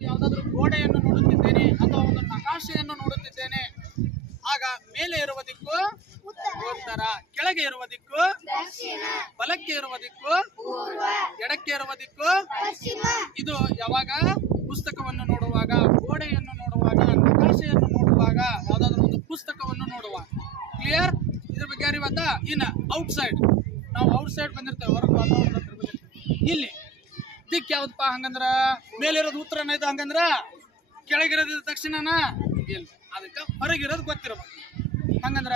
ಯಾವುದಾದ್ರೂ ಗೋಡೆಯನ್ನು ನೋಡುತ್ತಿದ್ದೇನೆ ಅಥವಾ ಒಂದು ನಕಾಶೆಯನ್ನು ನೋಡುತ್ತಿದ್ದೇನೆ ಆಗ ಮೇಲೆ ಇರುವ ದಿಕ್ಕು ಉತ್ತರ. ಕೆಳಗೆ ಇರುವ ದಿಕ್ಕು ಬಲಕ್ಕೆ ಇರುವ ದಿಕ್ಕು ಎಡಕ್ಕೆ ಇರುವ ದಿಕ್ಕು ಇದು ಯಾವಾಗ ಪುಸ್ತಕವನ್ನು ನೋಡುವಾಗ ಗೋಡೆಯನ್ನು ನೋಡುವಾಗ ನಕಾಶೆಯನ್ನು ನೋಡುವಾಗ ಯಾವುದಾದ್ರೂ ಒಂದು ಪುಸ್ತಕವನ್ನು ನೋಡುವಾಗ ಕ್ಲಿಯರ್ ಇದ್ರ ಬಗ್ಗೆ ಅರಿವಾದ ಇನ್ನ ಔಟ್ಸೈಡ್ ನಾವು ಔಟ್ಸೈಡ್ ಬಂದಿರ್ತೇವೆ ಹೊರಗೆ ವಾತಾವರಣ ಇಲ್ಲಿ. ದಿಕ್ ಯಾವ್ದಪ್ಪ ಹಂಗಂದ್ರ? ಮೇಲಿರೋದು ಉತ್ತರನ ಇದು ಹಂಗಂದ್ರ? ಕೆಳಗಿರೋದು ದಕ್ಷಿಣನ ಇಲ್ಲ ಅದಕ್ಕೆ ಹೊರಗಿರೋದು ಗೊತ್ತಿರಬೇಕು. ಹಂಗಂದ್ರ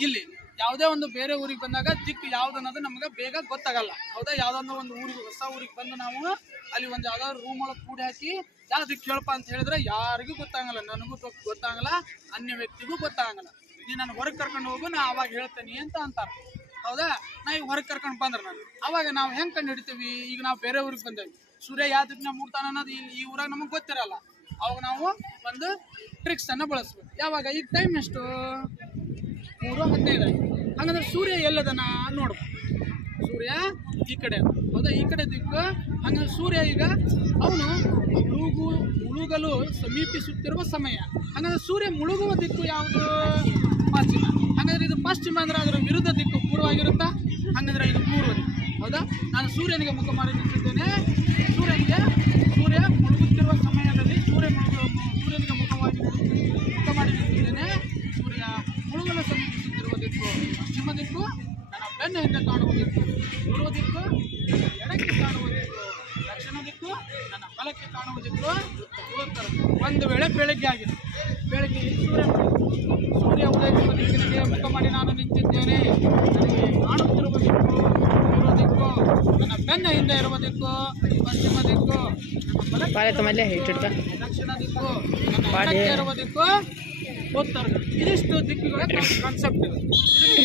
ಇಲ್ಲಿ ಯಾವುದೇ ಒಂದು ಬೇರೆ ಊರಿಗೆ ಬಂದಾಗ ದಿಕ್ಕು ಯಾವ್ದು ಅನ್ನೋದು ನಮ್ಗೆ ಬೇಗ ಗೊತ್ತಾಗಲ್ಲ. ಹೌದಾ? ಯಾವ್ದೊಂದು ಒಂದು ಊರಿಗೆ, ಹೊಸ ಊರಿಗೆ ಬಂದು ನಾವು ಅಲ್ಲಿ ಒಂದು ಯಾವ್ದಾದ್ರು ರೂಮ್ ಒಳಗೆ ಕೂಡಿ ಹಾಕಿ ಯಾವ ದಿಕ್ಕು ಕೇಳಪ್ಪ ಅಂತ ಹೇಳಿದ್ರೆ ಯಾರಿಗೂ ಗೊತ್ತಾಗಲ್ಲ. ನನಗೂ ಗೊತ್ತ- ಗೊತ್ತಾಗಲ್ಲ. ಅನ್ಯ ವ್ಯಕ್ತಿಗೂ ಗೊತ್ತಾಗಲ್ಲ. ನೀನು ನಾನು ಹೊರಗೆ ಕರ್ಕೊಂಡು ಹೋಗು, ನಾ ಅವಾಗ ಹೇಳ್ತೇನೆ ಅಂತ ಅಂತಾರೆ. ಹೌದಾ? ನಾ ಈಗ ಹೊರಗೆ ಕರ್ಕೊಂಡು ಬಂದ್ರೆ ನಾನು. ಅವಾಗ ನಾವು ಹೆಂಗೆ ಕಂಡು ಹಿಡಿತೀವಿ? ಈಗ ನಾವು ಬೇರೆ ಊರಿಗೆ ಬಂದೇವಿ. ಸೂರ್ಯ ಯಾವ ನಾವು ಮೂಡ್ತಾನ ಅನ್ನೋದು ಇಲ್ಲಿ ಈ ಊರಾಗ ನಮಗೆ ಗೊತ್ತಿರಲ್ಲ. ಅವಾಗ ನಾವು ಒಂದು ಟ್ರಿಕ್ಸ್ ಅನ್ನ ಬಳಸ್ಬೇಕು. ಯಾವಾಗ? ಈಗ ಟೈಮ್ ಎಷ್ಟು? ಮೂರು ಹದಿನೈದು ಹಂಗಂದ್ರೆ ಸೂರ್ಯ ಎಲ್ಲದನ ನೋಡ್ಬೇಕು ಸೂರ್ಯ ಈ ಕಡೆ ಹೌದಾ? ಈ ಕಡೆ ದಿಕ್ಕು. ಹಂಗಂದ್ರೆ ಸೂರ್ಯ ಈಗ ಅವನು ಮುಳುಗು ಮುಳುಗಲು ಸಮೀಪಿಸುತ್ತಿರುವ ಸಮಯ. ಹಂಗಂದ್ರೆ ಸೂರ್ಯ ಮುಳುಗುವ ದಿಕ್ಕು ಯಾವುದು? ಪಶ್ಚಿಮ ಹಂಗಂದ್ರೆ ಇದು ಪಶ್ಚಿಮ ಅಂದ್ರೆ ಅದರ ವಿರುದ್ಧ ದಿಕ್ಕು ಪೂರ್ವ ಆಗಿರುತ್ತಾ ಹಂಗಂದ್ರೆ ಇದು ಮೂರು ಹೌದಾ? ನಾನು ಸೂರ್ಯನಿಗೆ ಮುಖ ಮಾಡಿ ನಿಂತಿದ್ದೇನೆ ಸೂರ್ಯನಿಗೆ, ಸೂರ್ಯ ಮುಳುಗುತ್ತಿರುವ ಸಮಯದಲ್ಲಿ ಸೂರ್ಯ ಮುಳುಗು, ಸೂರ್ಯನಿಗೆ ಮುಖವಾಗಿ ಮುಖ ಮಾಡಿ ನಿಂತಿದ್ದೇನೆ ಸೂರ್ಯ ಮುಳುಗಲು ಸಮೀಪಿಸುತ್ತಿರುವ ದಿಕ್ಕು, ಪಶ್ಚಿಮ ದಿಕ್ಕು, ನನ್ನ ಬೆನ್ನ ಹಿಂದೆ ಕಾಣುವ ದಿಕ್ಕು, ಪೂರ್ವ ದಿಕ್ಕು, ಎಡಕ್ಕೆ ಕಾಣುವ ದಿಕ್ಕು, ದಕ್ಷಿಣ ದಿಕ್ಕು, ನನ್ನ ಬಲಕ್ಕೆ ಕಾಣುವ ದಿಕ್ಕು ಒಂದು ವೇಳೆ ಬೆಳಗ್ಗೆ ಆಗಿದೆ ಬೆಳಗ್ಗೆ ಸೂರ್ಯ. ಸೂರ್ಯ ಉದಯಿಸುವ ದಿಕ್ಕಿನಿಗೆ ಮುಖ ಮಾಡಿ ನಾನು ನಿಂತಿದ್ದೇನೆ. ನನಗೆ ಕಾಣುತ್ತಿರುವ ದಿಕ್ಕು ಇರುವ ದಿಕ್ಕು ನನ್ನ ಬೆನ್ನ ಹಿಂದೆ ಇರುವ ದಿಕ್ಕು ಪಶ್ಚಿಮ ದಿಕ್ಕು ದಕ್ಷಿಣ ದಿಕ್ಕು ನನ್ನ ಇರುವ ದಿಕ್ಕು ಉತ್ತರ. ಇದಿಷ್ಟು ದಿಕ್ಕುಗಳ ಕಾನ್ಸೆಪ್ಟ್ ಇದೆ